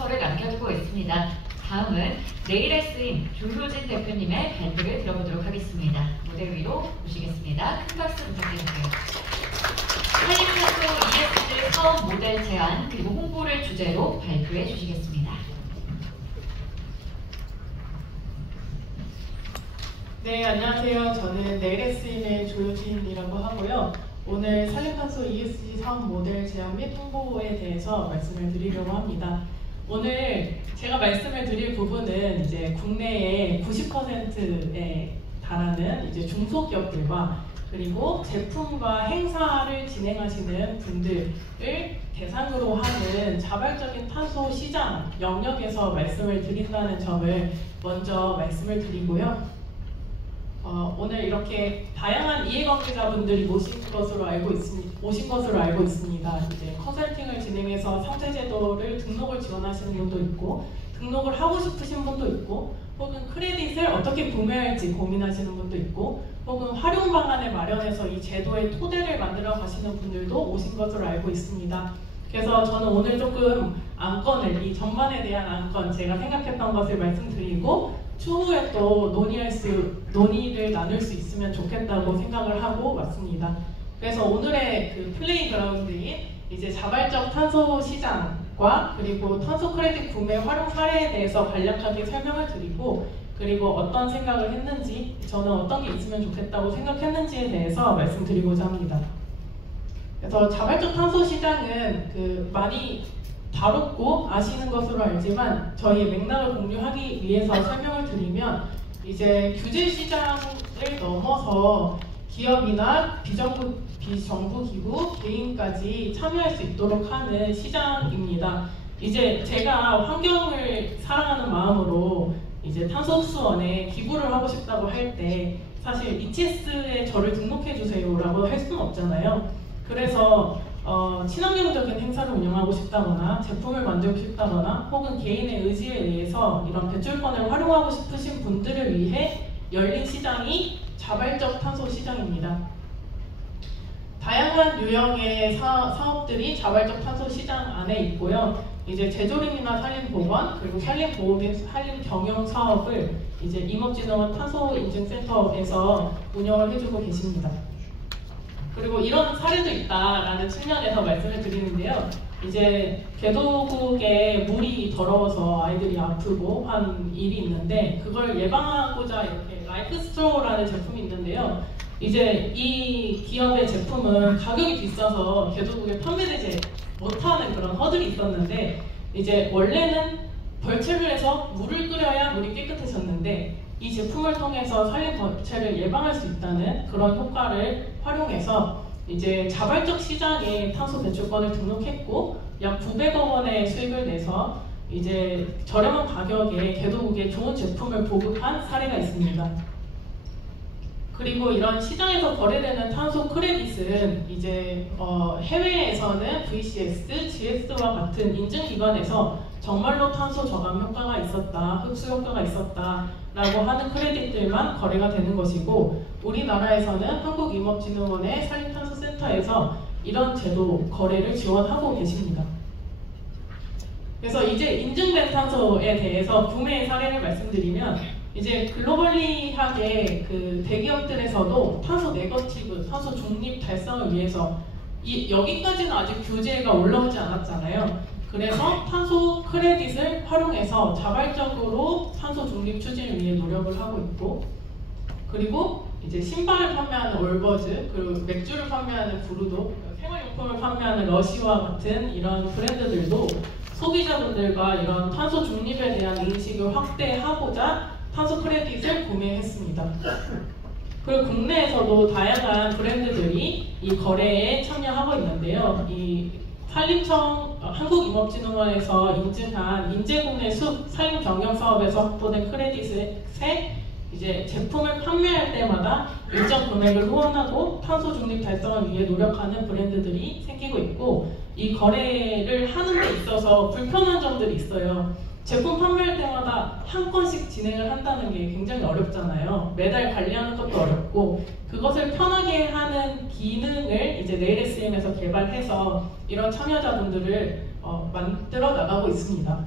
성서를 남겨두고 있습니다. 다음은 내일의 쓰임 조효진 대표님의 발표를 들어보도록 하겠습니다. 무대 위로 모시겠습니다. 큰 박수 부탁드릴게요. 산림탄소 ESG 사업 모델 제안 그리고 홍보를 주제로 발표해 주시겠습니다. 네, 안녕하세요. 저는 내일의 쓰임의 조효진이라고 하고요. 오늘 산림탄소 ESG 사업 모델 제안 및 홍보에 대해서 말씀을 드리려고 합니다. 오늘 제가 말씀을 드릴 부분은 이제 국내의 90%에 달하는 이제 중소기업들과 그리고 제품과 행사를 진행하시는 분들을 대상으로 하는 자발적인 탄소 시장 영역에서 말씀을 드린다는 점을 먼저 말씀을 드리고요. 오늘 이렇게 다양한 이해관계자분들이 오신 것으로 알고 있습니다. 이제 컨설팅을 진행해서 상세제도를 등록을 지원하시는 분도 있고, 등록을 하고 싶으신 분도 있고, 혹은 크레딧을 어떻게 구매할지 고민하시는 분도 있고, 혹은 활용 방안을 마련해서 이 제도의 토대를 만들어 가시는 분들도 오신 것으로 알고 있습니다. 그래서 저는 오늘 조금 안건을, 이 전반에 대한 안건, 제가 생각했던 것을 말씀드리고 추후에 또 논의를 나눌 수 있으면 좋겠다고 생각을 하고 왔습니다. 그래서 오늘의 그 플레이그라운드인 이제 자발적 탄소 시장과 그리고 탄소 크레딧 구매 활용 사례에 대해서 간략하게 설명을 드리고, 그리고 어떤 생각을 했는지, 저는 어떤 게 있으면 좋겠다고 생각했는지에 대해서 말씀드리고자 합니다. 그래서 자발적 탄소 시장은 많이 다뤘고 아시는 것으로 알지만 저희의 맥락을 공유하기 위해서 설명을 드리면, 이제 규제 시장을 넘어서 기업이나 비정부 기구, 개인까지 참여할 수 있도록 하는 시장입니다. 이제 제가 환경을 사랑하는 마음으로 이제 탄소흡수원에 기부를 하고 싶다고 할 때 사실 ETS에 저를 등록해 주세요라고 할 수는 없잖아요. 그래서 친환경적인 행사를 운영하고 싶다거나 제품을 만들고 싶다거나 혹은 개인의 의지에 의해서 이런 배출권을 활용하고 싶으신 분들을 위해 열린 시장이 자발적 탄소 시장입니다. 다양한 유형의 사업들이 자발적 탄소 시장 안에 있고요. 이제 재조림이나 산림보건 그리고 산림보호 및 산림경영 사업을 이제 임업진흥원 탄소인증센터에서 운영을 해주고 계십니다. 그리고 이런 사례도 있다라는 측면에서 말씀을 드리는데요. 이제 개도국에 물이 더러워서 아이들이 아프고 한 일이 있는데, 그걸 예방하고자 이렇게 라이프 스트로우라는 제품이 있는데요. 이제 이 기업의 제품은 가격이 비싸서 개도국에 판매되지 못하는 그런 허들이 있었는데, 이제 원래는 벌채를 해서 물을 끓여야 물이 깨끗해졌는데, 이 제품을 통해서 산림 벌채를 예방할 수 있다는 그런 효과를 활용해서 이제 자발적 시장에 탄소 배출권을 등록했고, 약 900억 원의 수익을 내서 이제 저렴한 가격에 개도국에 좋은 제품을 보급한 사례가 있습니다. 그리고 이런 시장에서 거래되는 탄소 크레딧은 이제 해외에서는 VCS, GS와 같은 인증기관에서 정말로 탄소 저감 효과가 있었다, 흡수 효과가 있었다라고 하는 크레딧들만 거래가 되는 것이고, 우리나라에서는 한국임업진흥원의 산림탄소센터에서 이런 제도 거래를 지원하고 계십니다. 그래서 이제 인증된 탄소에 대해서 구매 사례를 말씀드리면, 이제 글로벌리하게 그 대기업들에서도 탄소 네거티브, 탄소 중립 달성을 위해서 여기까지는 아직 규제가 올라오지 않았잖아요. 그래서 탄소 크레딧을 활용해서 자발적으로 탄소 중립 추진을 위해 노력을 하고 있고, 그리고 이제 신발을 판매하는 올버즈, 그리고 맥주를 판매하는 브루도, 생활용품을 판매하는 러시와 같은 이런 브랜드들도 소비자분들과 이런 탄소 중립에 대한 인식을 확대하고자 탄소 크레딧을 구매했습니다. 그리고 국내에서도 다양한 브랜드들이 이 거래에 참여하고 있는데요. 이 산림청 한국임업진흥원에서 인증한 인제군의 숲 산림경영사업에서 확보된 크레딧에 이제 제품을 판매할 때마다 일정 금액을 후원하고 탄소 중립 달성을 위해 노력하는 브랜드들이 생기고 있고, 이 거래를 하는 데 있어서 불편한 점들이 있어요. 제품 판매할 때마다 한 건씩 진행을 한다는 게 굉장히 어렵잖아요. 매달 관리하는 것도 어렵고, 그것을 편하게 하는 기능을 이제 내일의 쓰임에서 개발해서 이런 참여자분들을 만들어 나가고 있습니다.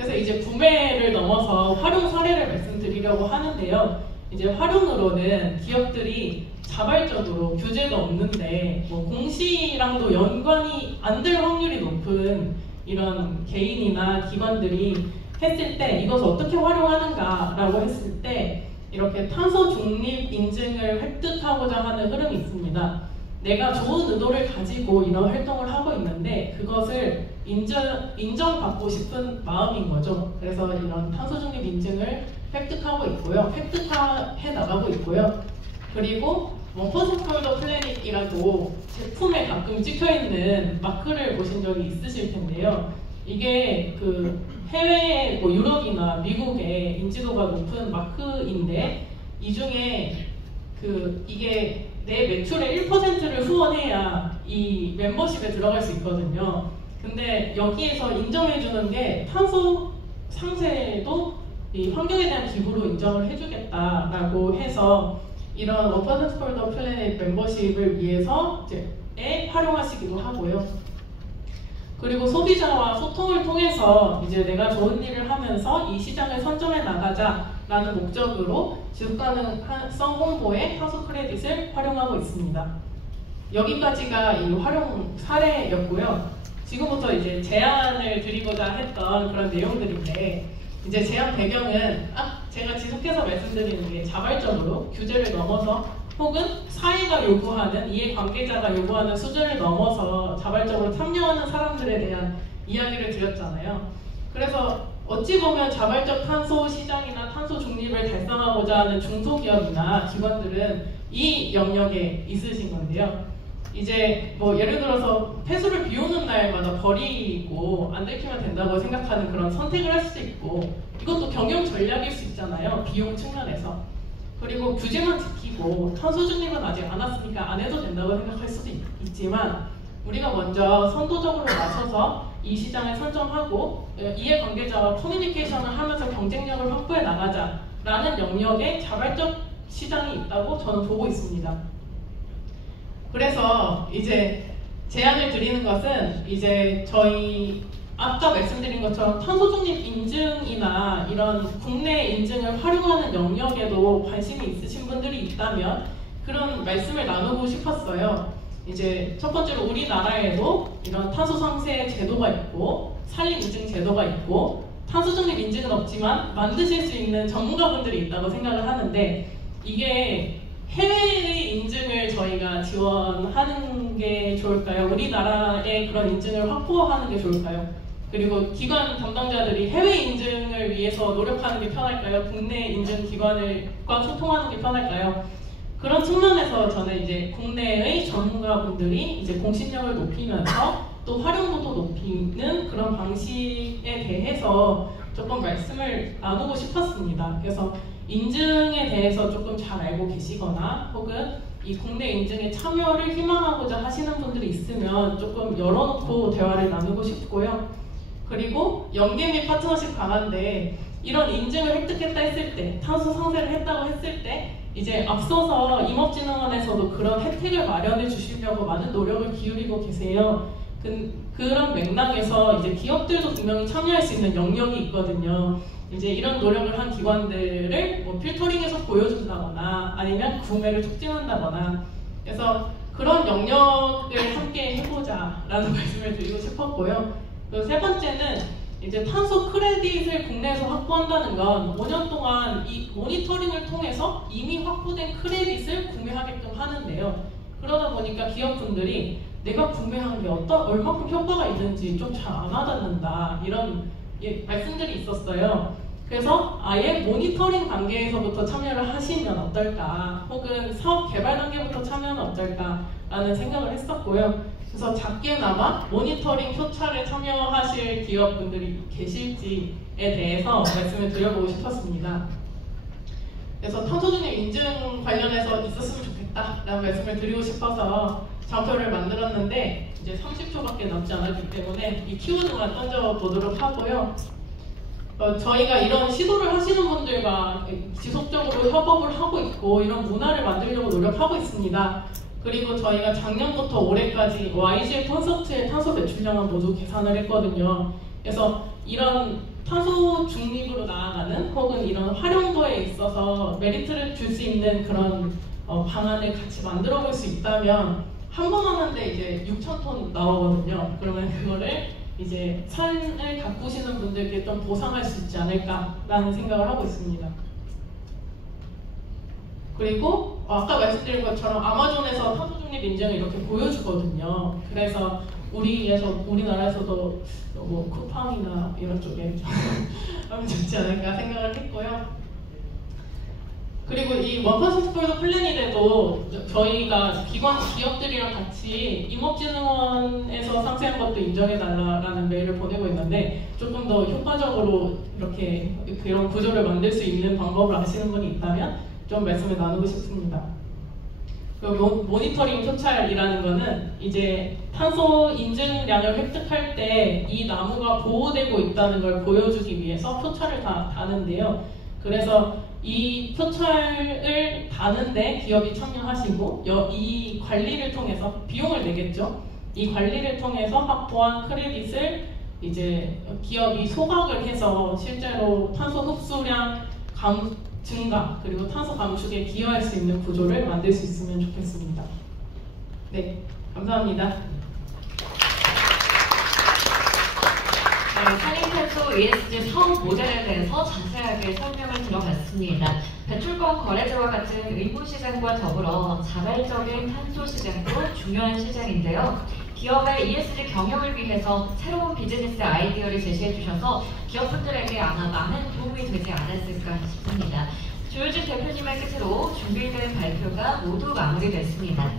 그래서 이제 구매를 넘어서 활용 사례를 말씀드리려고 하는데요. 이제 활용으로는 기업들이 자발적으로 규제가 없는데 뭐 공시랑도 연관이 안 될 확률이 높은 이런 개인이나 기관들이 했을 때 이것을 어떻게 활용하는가라고 했을 때 이렇게 탄소 중립 인증을 획득하고자 하는 흐름이 있습니다. 내가 좋은 의도를 가지고 이런 활동을 하고 있는데 그것을 인정받고 싶은 마음인 거죠. 그래서 이런 탄소 중립 인증을 획득하고 있고요. 획득해 나가고 있고요. 그리고 퍼스폴더 플래닛이라고 제품에 가끔 찍혀있는 마크를 보신 적이 있으실 텐데요. 이게 그 해외 뭐 유럽이나 미국의 인지도가 높은 마크인데 이 중에 이게 내 매출의 1%를 후원해야 이 멤버십에 들어갈 수 있거든요. 근데 여기에서 인정해주는 게 탄소 상세도 이 환경에 대한 기부로 인정을 해주겠다라고 해서 이런 Openness for the Planet 멤버십을 위해서 이제 활용하시기도 하고요. 그리고 소비자와 소통을 통해서 이제 내가 좋은 일을 하면서 이 시장을 선점해 나가자라는 목적으로 지속가능성 홍보에 탄소 크레딧을 활용하고 있습니다. 여기까지가 이 활용 사례였고요. 지금부터 이제 제안을 드리고자 했던 그런 내용들인데 이제 제안 배경은 제가 지속해서 말씀드리는 게 자발적으로 규제를 넘어서 혹은 사회가 요구하는 이해관계자가 요구하는 수준을 넘어서 자발적으로 참여하는 사람들에 대한 이야기를 드렸잖아요. 그래서 어찌 보면 자발적 탄소 시장이나 탄소 중립을 달성하고자 하는 중소기업이나 기관들은 이 영역에 있으신 건데요. 이제 뭐 예를 들어서 폐수를 비 오는 날마다 버리고 안 들키면 된다고 생각하는 그런 선택을 할 수도 있고 이것도 경영 전략일 수 있잖아요. 비용 측면에서. 그리고 규제만 지키고 탄소 중립은 아직 안 왔으니까 안 해도 된다고 생각할 수도 있지만 우리가 먼저 선도적으로 나서서 이 시장을 선점하고 이해관계자와 커뮤니케이션을 하면서 경쟁력을 확보해 나가자라는 영역에 자발적 시장이 있다고 저는 보고 있습니다. 그래서 이제 제안을 드리는 것은 이제 저희 아까 말씀드린 것처럼 탄소 중립 인증이나 이런 국내 인증을 활용하는 영역에도 관심이 있으신 분들이 있다면 그런 말씀을 나누고 싶었어요. 이제 첫 번째로 우리나라에도 이런 탄소 상세 제도가 있고 산림 인증 제도가 있고 탄소 중립 인증은 없지만 만드실 수 있는 전문가분들이 있다고 생각을 하는데 이게 해외의 인증을 저희가 지원하는 게 좋을까요? 우리나라의 그런 인증을 확보하는 게 좋을까요? 그리고 기관 담당자들이 해외 인증을 위해서 노력하는 게 편할까요? 국내 인증 기관과 소통하는 게 편할까요? 그런 측면에서 저는 이제 국내의 전문가분들이 이제 공신력을 높이면서 또 활용도도 높이는 그런 방식에 대해서 조금 말씀을 나누고 싶었습니다. 그래서 인증에 대해서 조금 잘 알고 계시거나 혹은 이 국내 인증에 참여를 희망하고자 하시는 분들이 있으면 조금 열어놓고 대화를 나누고 싶고요. 그리고 연계 및 파트너십 강화인데 이런 인증을 획득했다 했을 때 탄소 상세를 했다고 했을 때 이제 앞서서 임업진흥원에서도 그런 혜택을 마련해 주시려고 많은 노력을 기울이고 계세요. 그런 맥락에서 이제 기업들도 분명히 참여할 수 있는 영역이 있거든요. 이제 이런 노력을 한 기관들을 뭐 필터링해서 보여준다거나 아니면 구매를 촉진한다거나 그래서 그런 영역을 함께 해보자 라는 말씀을 드리고 싶었고요. 그리고 세 번째는 이제 탄소 크레딧을 국내에서 확보한다는 건 5년 동안 이 모니터링을 통해서 이미 확보된 크레딧을 구매하게끔 하는데요. 그러다 보니까 기업분들이 내가 구매한 게 얼마큼 효과가 있는지 좀 잘 안 와닿는다 이런 말씀들이 있었어요. 그래서 아예 모니터링 단계에서부터 참여를 하시면 어떨까 혹은 사업 개발 단계부터 참여하면 어떨까라는 생각을 했었고요. 그래서 작게나마 모니터링 표차에 참여하실 기업분들이 계실지에 대해서 말씀을 드려보고 싶었습니다. 그래서 탄소중립 인증 관련해서 있었으면 좋겠다라는 말씀을 드리고 싶어서 장표를 만들었는데 이제 30초밖에 남지 않았기 때문에 이 키워드만 던져보도록 하고요. 저희가 이런 시도를 하시는 분들과 지속적으로 협업을 하고 있고 이런 문화를 만들려고 노력하고 있습니다. 그리고 저희가 작년부터 올해까지 YG의 콘서트의 탄소 배출량을 모두 계산을 했거든요. 그래서 이런 탄소 중립으로 나아가는 혹은 이런 활용도에 있어서 메리트를 줄 수 있는 그런 방안을 같이 만들어 볼 수 있다면 한 번 하는데 이제 6,000톤 나오거든요. 그러면 그거를 이제 산을 가꾸시는 분들께 좀 보상할 수 있지 않을까라는 생각을 하고 있습니다. 그리고 아까 말씀드린 것처럼 아마존에서 탄소 중립 인증을 이렇게 보여주거든요. 그래서 우리나라에서도 뭐 쿠팡이나 이런 쪽에 좀 하면 좋지 않을까 생각을 했고요. 그리고 이 1% for the Planet에도 저희가 기업들이랑 같이 인공지능원에서 상세한 것도 인정해달라는 메일을 보내고 있는데 조금 더 효과적으로 이렇게 그런 구조를 만들 수 있는 방법을 아시는 분이 있다면 좀 말씀을 나누고 싶습니다. 그리고 모니터링 표찰이라는 거는 이제 탄소 인증량을 획득할 때 이 나무가 보호되고 있다는 걸 보여주기 위해서 표찰을 다는데요. 그래서 이 표찰을 다는데 기업이 참여하시고 이 관리를 통해서 비용을 내겠죠. 이 관리를 통해서 확보한 크레딧을 이제 기업이 소각을 해서 실제로 탄소 흡수량 증가 그리고 탄소 감축에 기여할 수 있는 구조를 만들 수 있으면 좋겠습니다. 네, 감사합니다. 산림탄소 ESG 사업 모델에 대해서 자세하게 설명을 들어봤습니다. 배출권 거래제와 같은 의무 시장과 더불어 자발적인 탄소 시장도 중요한 시장인데요. 기업의 ESG 경영을 위해서 새로운 비즈니스 아이디어를 제시해 주셔서 기업분들에게 아마 많은 도움이 되지 않았을까 싶습니다. 조효진 대표님의 끝으로 준비된 발표가 모두 마무리됐습니다.